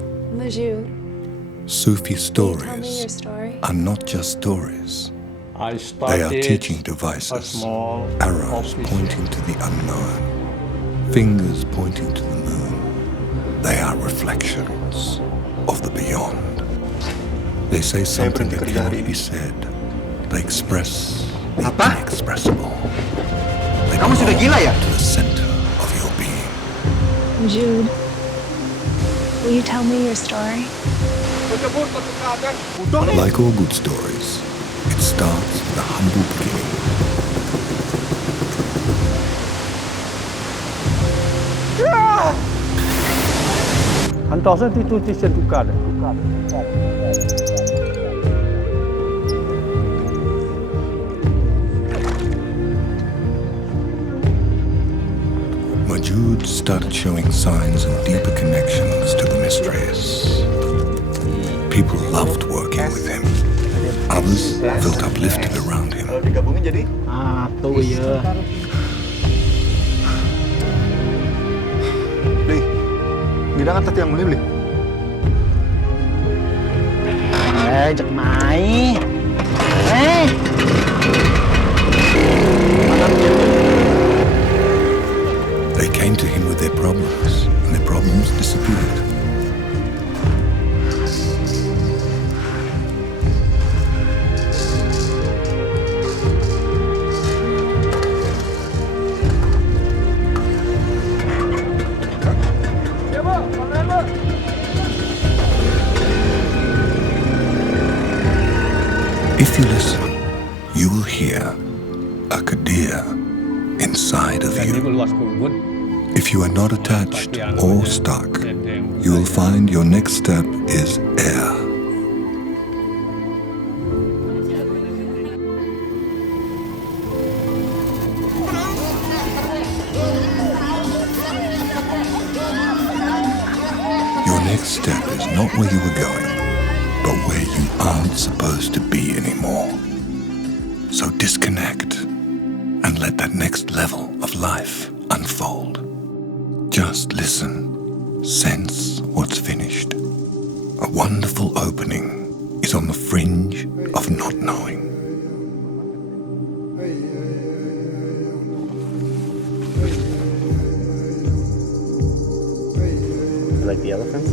Mojud, Sufi can you tell me your stories story? are not just stories. I They started are teaching a devices, small arrows office. pointing to the unknown, fingers pointing to the moon. They are reflections of the beyond. They say something that cannot be said. They express the inexpressible. They Kamu sudah gila ya? belong to the center of your being. Mojud, will you tell me your story? Like all good stories, it starts with a humble beginning. Hantar itu tiada tukar. Mojud started showing signs of deeper connections to the mysteries. People loved working with him. Others felt uplifted around him. Digabungin jadi? Tuh ya. Beli. Gila kan yang beli beli. Cek mai. They came to him with their problems, and their problems disappeared. If you listen, you will hear a Kadhir inside of Ini you. luas kubur. If you are not attached or stuck, you will find your next step is air. Your next step is not where you were going, but where you aren't supposed to be anymore. So disconnect and let that next level of life unfold. Just listen, sense what's finished. A wonderful opening is on the fringe of not knowing. Like the elephants?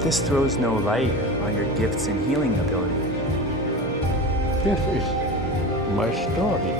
This throws no light on your gifts and healing ability. This is my story.